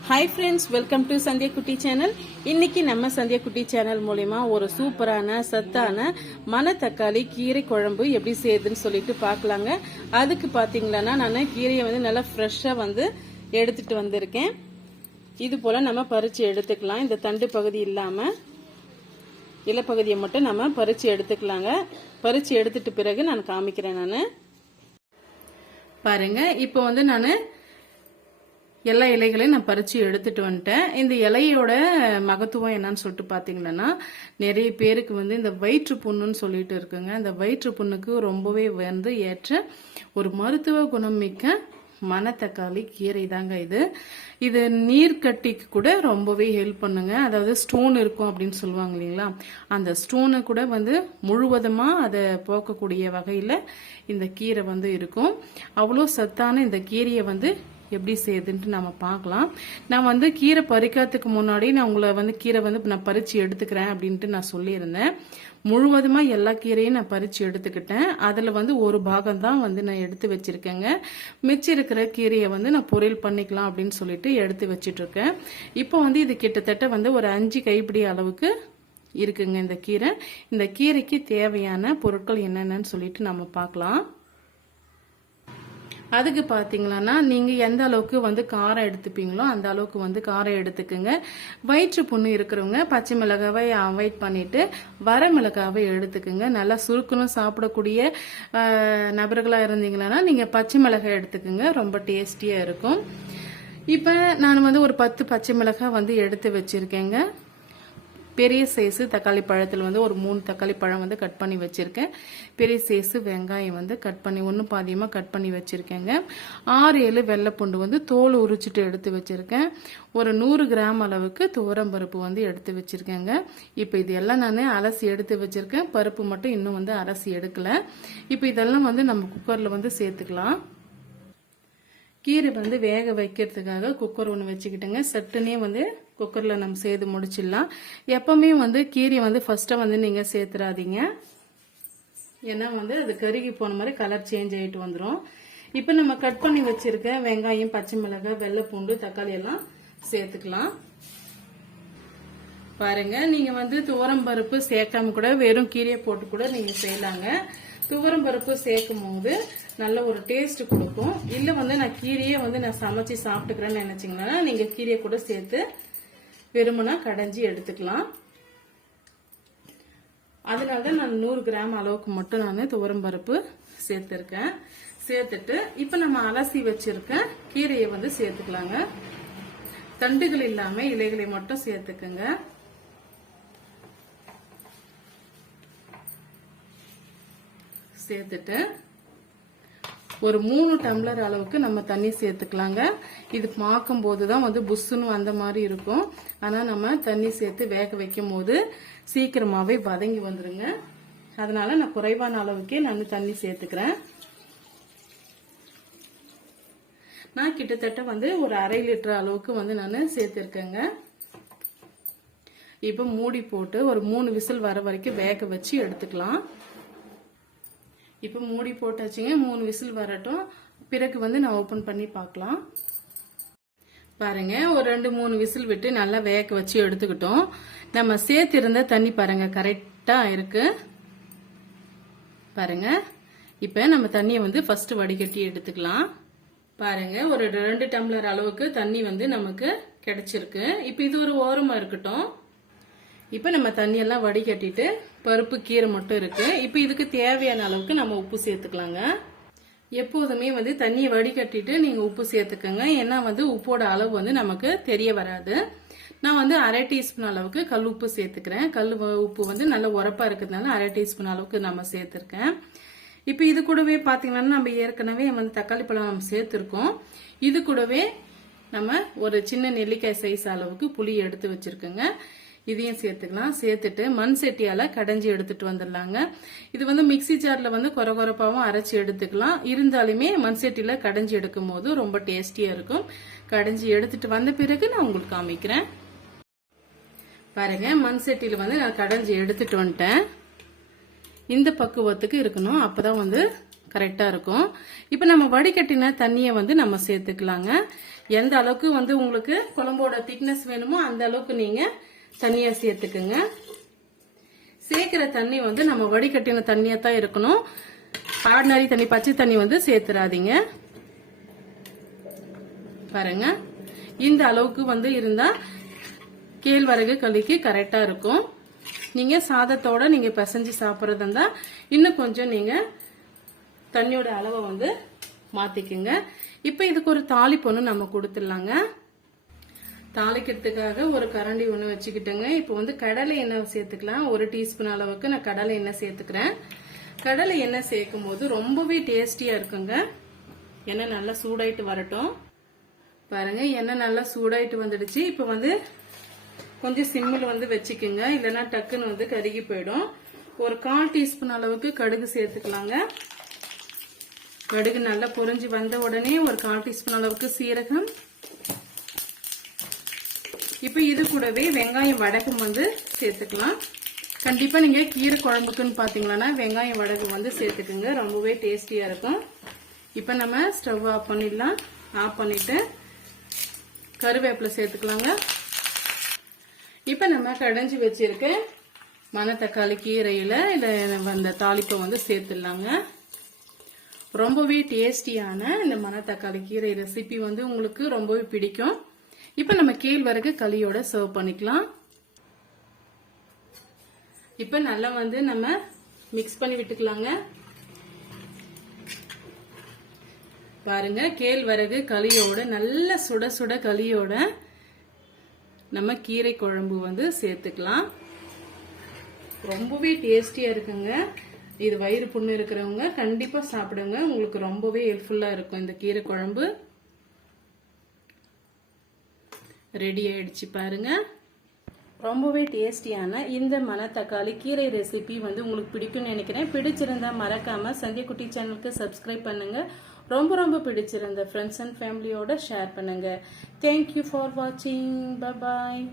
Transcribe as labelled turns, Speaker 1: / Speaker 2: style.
Speaker 1: Hi friends welcome to Sandhya Kutty channel இன்னைக்கு நம்ம Sandhya Kutty channel மூலிமா ஒரு சூப்பரான சத்தான மணத்தக்காளி கீரை குழம்பு எப்படி செய்யுதுன்னு சொல்லிட்டு பார்க்கலாங்க. அதுக்கு பார்த்தீங்களன்னா நான் கீரையை வந்து நல்லா ஃப்ரெஷ்ஷாக வந்து எடுத்துட்டு வந்திருக்கேன். இது போல் நம்ம பறித்து எடுத்துக்கலாம். இந்த தண்டு பகுதி இல்லாமல் இலப்பகுதியை மட்டும் நம்ம பறித்து எடுத்துக்கலாங்க. பறித்து எடுத்துட்டு பிறகு நான் காமிக்கிறேன் நான். பாருங்க இப்போ வந்து நான் எல்லா இலைகளையும் நான் பறித்து எடுத்துட்டு வந்துட்டேன். இந்த இலையோட மகத்துவம் என்னன்னு சொல்லிட்டு பார்த்தீங்கன்னா நிறைய பேருக்கு வந்து இந்த வயிற்று புண்ணுன்னு சொல்லிட்டு இருக்குங்க. இந்த வயிற்று புண்ணுக்கு ரொம்பவே வந்து ஏற்ற ஒரு மருத்துவ குணம் மிக்க மணத்தக்காளி கீரை தாங்க இது இது நீர்க்கட்டிக்கு கூட ரொம்பவே ஹெல்ப் பண்ணுங்க. அதாவது ஸ்டோன் இருக்கும் அப்படின்னு சொல்லுவாங்க இல்லைங்களா? அந்த ஸ்டோனை கூட வந்து முழுவதுமாக அதை போக்கக்கூடிய வகையில் இந்த கீரை வந்து இருக்கும். அவ்வளோ சத்தான இந்த கீரையை வந்து எப்படி செய்யுதுன்ட்டு நம்ம பார்க்கலாம். நான் வந்து கீரை பறிக்கிறதுக்கு முன்னாடி நான் உங்களை வந்து கீரை வந்து நான் பறித்து எடுத்துக்கிறேன் அப்படின்ட்டு நான் சொல்லியிருந்தேன். முழுவதுமாக எல்லா கீரையும் நான் பறித்து எடுத்துக்கிட்டேன். அதில் வந்து ஒரு பாகம் தான் வந்து நான் எடுத்து வச்சிருக்கேங்க. மிச்சம் இருக்கிற கீரையை வந்து நான் பொரியல் பண்ணிக்கலாம் அப்படின்னு சொல்லிட்டு எடுத்து வச்சிட்ருக்கேன். இப்போ வந்து இது கிட்டத்தட்ட வந்து ஒரு அஞ்சு கைப்பிடி அளவுக்கு இருக்குங்க இந்த கீரை. இந்த கீரைக்கு தேவையான பொருட்கள் என்னென்னு சொல்லிட்டு நம்ம பார்க்கலாம். அதுக்கு பார்த்தீங்கன்னா நீங்கள் எந்த அளவுக்கு வந்து காரம் எடுத்துப்பீங்களோ அந்த அளவுக்கு வந்து காரம் எடுத்துக்குங்க. வயிற்று புண்ணு இருக்கிறவங்க பச்சை மிளகாவை அவாய்ட் பண்ணிவிட்டு வர மிளகாவை எடுத்துக்குங்க. நல்லா சுருக்கணும் சாப்பிடக்கூடிய நபர்களாக இருந்தீங்கன்னா நீங்கள் பச்சை மிளகாய் எடுத்துக்குங்க. ரொம்ப டேஸ்டியாக இருக்கும். இப்போ நான் வந்து ஒரு பத்து பச்சை மிளகாய் வந்து எடுத்து வச்சுருக்கேங்க. பெரிய சைஸு தக்காளி பழத்தில் வந்து ஒரு மூணு தக்காளி பழம் வந்து கட் பண்ணி வச்சுருக்கேன். பெரிய சைஸு வெங்காயம் வந்து கட் பண்ணி ஒன்று பாதியமாக கட் பண்ணி வச்சுருக்கேங்க. ஆறு ஏழு வெள்ளைப்பூண்டு வந்து தோல் உரிச்சிட்டு எடுத்து வச்சுருக்கேன். ஒரு நூறு கிராம் அளவுக்கு துவரம் பருப்பு வந்து எடுத்து வச்சுருக்கேங்க. இப்போ இது எல்லாம் நான் அலசி எடுத்து வச்சுருக்கேன். பருப்பு மட்டும் இன்னும் வந்து அலசி எடுக்கலை. இப்போ இதெல்லாம் வந்து நம்ம குக்கரில் வந்து சேர்த்துக்கலாம். கீரை வந்து வேக வைக்கிறதுக்காக குக்கர் ஒன்று வச்சுக்கிட்டேங்க. சட்டுனே வந்து குக்கரில் நம்ம செய்து முடிச்சிடலாம். எப்பவுமே வந்து கீரையை வந்து ஃபர்ஸ்ட்டாக வந்து நீங்கள் சேர்த்துறாதீங்க. ஏன்னா வந்து அது கருகி போன மாதிரி கலர் சேஞ்ச் ஆகிட்டு வந்துடும் இப்போ நம்ம கட் பண்ணி வச்சுருக்க வெங்காயம் பச்சை மிளகாய் வெள்ளைப்பூண்டு தக்காளி எல்லாம் சேர்த்துக்கலாம். பாருங்க நீங்கள் வந்து துவரம் பருப்பு சேர்க்காம கூட வெறும் கீரையை போட்டு கூட நீங்கள் செய்யலாங்க. துவரம் பருப்பு சேர்க்கும் போது நல்ல ஒரு டேஸ்ட் கொடுக்கும். இல்லை வந்து நான் கீரையே வந்து நான் சமைச்சு சாப்பிட்டுக்கிறேன்னு நினச்சிங்கன்னா நீங்கள் கீரையை கூட சேர்த்து வெறுமனா கடைஞ்சி எடுத்துக்கலாம். அதனால தான் நான் நூறு கிராம் அளவுக்கு மட்டும் நான் துவரம் பருப்பு சேர்த்துருக்கேன். சேர்த்துட்டு இப்போ நம்ம அலசி வச்சிருக்க கீரையை வந்து சேர்த்துக்கலாங்க. தண்டுகள் இல்லாம இலைகளை மட்டும் சேர்த்துக்குங்க. சேர்த்துட்டு ஒரு மூணு டம்ளர் அளவுக்கு நம்ம தண்ணி சேர்த்துக்கலாங்க. இது பார்க்கும் போது தான் வந்து புஷ்ஷுன்னு வந்த மாதிரி இருக்கும். ஆனால் நம்ம தண்ணி சேர்த்து வேக வைக்கும் போது சீக்கிரமாகவே வதங்கி வந்துடுங்க அதனால நான் குறைவான அளவுக்கே நான் தண்ணி சேர்த்துக்கிறேன். நான் கிட்டத்தட்ட வந்து ஒரு அரை லிட்டர் அளவுக்கு வந்து நான் சேர்த்துருக்கேங்க. இப்போ மூடி போட்டு ஒரு மூணு விசில் வர வரைக்கும் வேக வச்சு எடுத்துக்கலாம். இப்போ மூடி போட்டாச்சுங்க மூணு விசில் வரட்டும். பிறகு வந்து நான் ஓப்பன் பண்ணி பார்க்கலாம். பாருங்க ஒரு ரெண்டு மூணு விசில் விட்டு நல்லா வேக வச்சு எடுத்துக்கிட்டோம். நம்ம சேர்த்திருந்த தண்ணி பாருங்க கரெக்டா இருக்கு. பாருங்க இப்போ நம்ம தண்ணியை வந்து ஃபர்ஸ்ட் வடிகட்டி எடுத்துக்கலாம். பாருங்க ஒரு ரெண்டு டம்ளர் அளவுக்கு தண்ணி வந்து நமக்கு கிடைச்சிருக்கு. இப்போ இது ஒரு ஓரமா இருக்கட்டும். இப்போ நம்ம தண்ணியெல்லாம் வடிகட்டிட்டு பருப்பு கீரை மட்டும் இருக்கு. இப்போ இதுக்கு தேவையான அளவுக்கு நம்ம உப்பு சேர்த்துக்கலாங்க. எப்போதுமே வந்து தண்ணியை வடிகட்டிட்டு நீங்கள் உப்பு சேர்த்துக்கோங்க. ஏன்னா வந்து உப்போட அளவு வந்து நமக்கு தெரிய வராது. நான் வந்து அரை டீஸ்பூன் அளவுக்கு கல் உப்பு சேர்த்துக்கிறேன். கல் உப்பு வந்து நல்ல உரப்பாக இருக்கிறதுனால அரை டீஸ்பூன் அளவுக்கு நம்ம சேர்த்துருக்கேன். இப்போ இது கூடவே பார்த்தீங்கன்னா நம்ம ஏற்கனவே வந்து தக்காளி பழம் நம்ம சேர்த்துருக்கோம். இது கூடவே நம்ம ஒரு சின்ன நெல்லிக்காய் சைஸ் அளவுக்கு புளி எடுத்து வச்சிருக்கோங்க. இதையும் சேர்த்துக்கலாம். சேர்த்துட்டு மண் சட்டியால கடைஞ்சி எடுத்துட்டு வந்துடலாங்க. இது வந்து மிக்சி ஜார்ல வந்து குறை குறைப்பாவும் அரைச்சி எடுத்துக்கலாம். இருந்தாலுமே மண் சட்டியில கடைஞ்சி எடுக்கும் போது ரொம்ப டேஸ்டியா இருக்கும். கடைஞ்சி எடுத்துட்டு வந்த பிறகு நான் உங்களுக்கு காமிக்கிறேன். பாருங்க மண் சட்டியில வந்து நான் கடைஞ்சி எடுத்துட்டு வந்துட்டேன். இந்த பக்குவத்துக்கு இருக்கணும். அப்பதான் வந்து கரெக்டாக இருக்கும். இப்போ நம்ம வடிகட்டின தண்ணியை வந்து நம்ம சேர்த்துக்கலாங்க. எந்த அளவுக்கு வந்து உங்களுக்கு குழம்போட திக்னஸ் வேணுமோ அந்த அளவுக்கு நீங்க தண்ணியாக சேர்த்துக்குங்க. சேர்க்கிற தண்ணி வந்து நம்ம வடிகட்டின தண்ணியா தான் இருக்கணும். ஆர்டினரி தண்ணி பச்சை தண்ணி வந்து சேர்த்துறாதீங்க. பாருங்க. இந்த அளவுக்கு வந்து இருந்தா கேழ்வரகு களிக்கு கரெக்டா இருக்கும். நீங்க சாதத்தோட நீங்க பிசைஞ்சு சாப்பிட்றதா இருந்தால் இன்னும் கொஞ்சம் நீங்க தண்ணியோட அளவை வந்து மாத்திக்குங்க. இப்போ இதுக்கு ஒரு தாளிப்பொண்ணு ஒன்று நம்ம கொடுத்துடலாங்க. தாளிக்கிறதுக்காக ஒரு கரண்டி ஒன்று வச்சுக்கிட்டேங்க. இப்போ வந்து கடலை எண்ணெய் சேர்த்துக்கலாம். ஒரு டீஸ்பூன் அளவுக்கு நான் கடலை எண்ணெய் சேர்த்துக்கிறேன். கடலை எண்ணெய் சேர்க்கும் போது ரொம்பவே டேஸ்டியாக இருக்குங்க. எண்ணெய் நல்லா சூடாயிட்டு வரட்டும். பாருங்க எண்ணெய் நல்லா சூடாயிட்டு வந்துடுச்சு. இப்போ வந்து கொஞ்சம் சிம்மில் வந்து வச்சுக்கோங்க. இல்லைன்னா டக்குன்னு வந்து கருகி போயிடும். ஒரு கால் டீஸ்பூன் அளவுக்கு கடுகு சேர்த்துக்கலாங்க. கடுகு நல்லா பொரிஞ்சு வந்த உடனே ஒரு கால் டீஸ்பூன் அளவுக்கு சீரகம். இப்போ இது கூடவே வெங்காயம் வடகம் வந்து சேர்த்துக்கலாம். கண்டிப்பாக நீங்கள் கீரை குழம்புக்குன்னு பார்த்தீங்கன்னா வெங்காயம் வடகம் வந்து சேர்த்துக்குங்க. ரொம்பவே டேஸ்டியாக இருக்கும். இப்போ நம்ம ஸ்டவ் ஆஃப் பண்ணிடலாம். ஆஃப் பண்ணிவிட்டு கருவேப்பிலை சேர்த்துக்கலாங்க. இப்போ நம்ம கடைஞ்சி வச்சிருக்க மணத்தக்காளி கீரையில் இல்ல அந்த தாளிப்பை வந்து சேர்த்துடலாங்க. ரொம்பவே டேஸ்டியான இந்த மணத்தக்காளி கீரை ரெசிபி வந்து உங்களுக்கு ரொம்பவே பிடிக்கும். இப்போ நம்ம கேழ்வரகு களியோட சர்வ் பண்ணிக்கலாம். இப்போ நல்லா வந்து நம்ம மிக்ஸ் பண்ணி விட்டுக்கலாங்க. பாருங்க கேழ்வரகு களியோட நல்ல சுட சுட களியோட நம்ம கீரை குழம்பு வந்து சேர்த்துக்கலாம். ரொம்பவே டேஸ்டியா இருக்குங்க. இது வயிறு புண்ணு இருக்கிறவங்க கண்டிப்பா சாப்பிடுங்க. உங்களுக்கு ரொம்பவே ஹெல்ப்ஃபுல்லா இருக்கும் இந்த கீரை குழம்பு. ரெடி ஆயிடுச்சு பாருங்க. ரொம்பவே டேஸ்டியான இந்த மணத்தக்காளி கீரை ரெசிபி வந்து உங்களுக்கு பிடிக்கும்னு நினைக்கிறேன். பிடிச்சிருந்தா மறக்காம சந்தியக்குட்டி சேனலுக்கு சப்ஸ்கிரைப் பண்ணுங்க. ரொம்ப ரொம்ப பிடிச்சிருந்த ஃப்ரெண்ட்ஸ் அண்ட் ஃபேமிலியோட ஷேர் பண்ணுங்க. தேங்க்யூ ஃபார் வாட்சிங் பாய்